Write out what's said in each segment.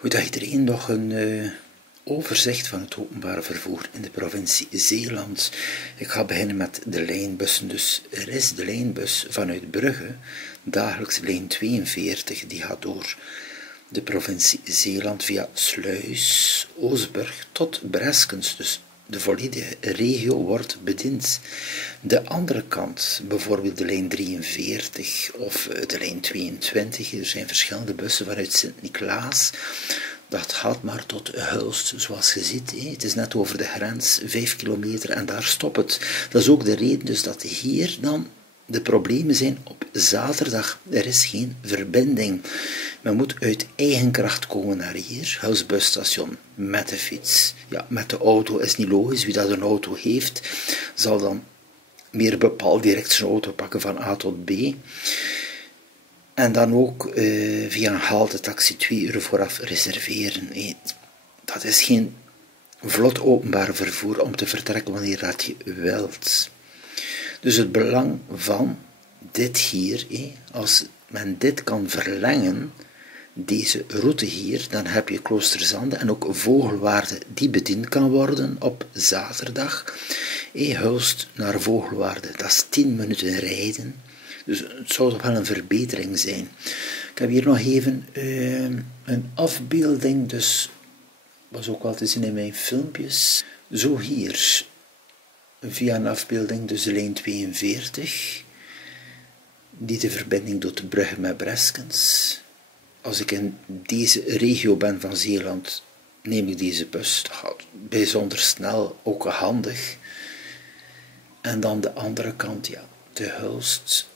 Goed, iedereen nog een overzicht van het openbaar vervoer in de provincie Zeeland. Ik ga beginnen met de lijnbussen. Dus er is de lijnbus vanuit Brugge, dagelijks lijn 42, die gaat door de provincie Zeeland via Sluis, Oostburg tot Breskens. Dus de volledige regio wordt bediend. De andere kant, bijvoorbeeld de lijn 43 of de lijn 22, er zijn verschillende bussen vanuit Sint-Niklaas. Dat gaat maar tot Hulst, zoals je ziet. Het is net over de grens, 5 kilometer, en daar stopt het. Dat is ook de reden dus dat hier dan de problemen zijn op zaterdag. Er is geen verbinding. Men moet uit eigen kracht komen naar hier, Hulst busstation, met de fiets. Ja, met de auto is niet logisch. Wie dat een auto heeft, zal dan meer bepaald direct zijn auto pakken van A tot B. En dan ook via een halte taxi 2 euro vooraf reserveren. Dat is geen vlot openbaar vervoer om te vertrekken wanneer dat je wilt. Dus het belang van dit hier, als men dit kan verlengen, deze route hier, dan heb je Kloosterzande en ook Vogelwaarde die bediend kan worden op zaterdag. Hulst naar Vogelwaarde, dat is 10 minuten rijden. Dus het zou toch wel een verbetering zijn. Ik heb hier nog even een afbeelding, dus was ook wel te zien in mijn filmpjes. Zo hier, via een afbeelding, dus de lijn 42, die de verbinding doet de Brugge met Breskens. Als ik in deze regio ben van Zeeland, neem ik deze bus. Dat gaat bijzonder snel, ook handig. En dan de andere kant, ja, de Hulst.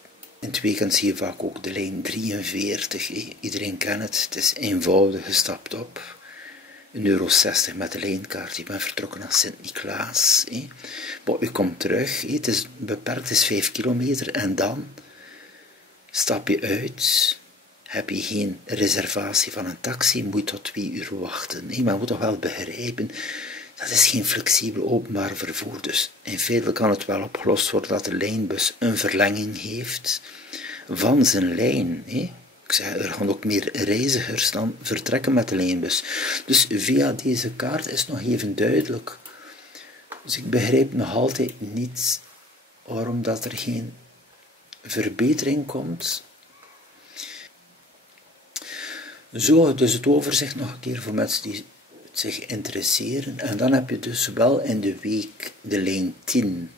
In het weekend zie je vaak ook de lijn 43. Iedereen kent het. Het is eenvoudig, je stapt op. €1,60 met de lijnkaart. Je bent vertrokken naar Sint-Niklaas. U komt terug. Het is beperkt, het is 5 kilometer. En dan stap je uit. Heb je geen reservatie van een taxi, moet je tot 2 uur wachten. Maar je moet toch wel begrijpen, dat is geen flexibel openbaar vervoer. Dus in feite kan het wel opgelost worden dat de lijnbus een verlenging heeft van zijn lijn. Ik zeg, er gaan ook meer reizigers dan vertrekken met de lijnbus. Dus via deze kaart is nog even duidelijk. Dus ik begrijp nog altijd niet waarom dat er geen verbetering komt. Zo, dus het overzicht nog een keer voor mensen die zich interesseren. En dan heb je dus wel in de week de lijn 10,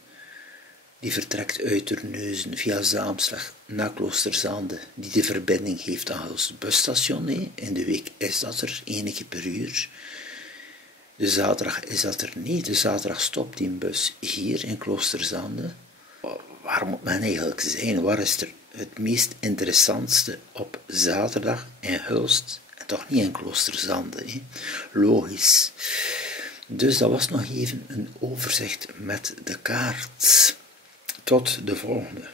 die vertrekt uit Terneuzen via Zaamsleg naar Kloosterzande, die de verbinding heeft aan Hulst busstation. In de week is dat er, 1 keer per uur. De zaterdag is dat er niet. De zaterdag stopt die bus hier in Kloosterzande. Waar moet men eigenlijk zijn? Waar is er het meest interessantste op zaterdag in Hulst? En toch niet in Kloosterzande. Logisch. Dus dat was nog even een overzicht met de kaart. Tot de volgende.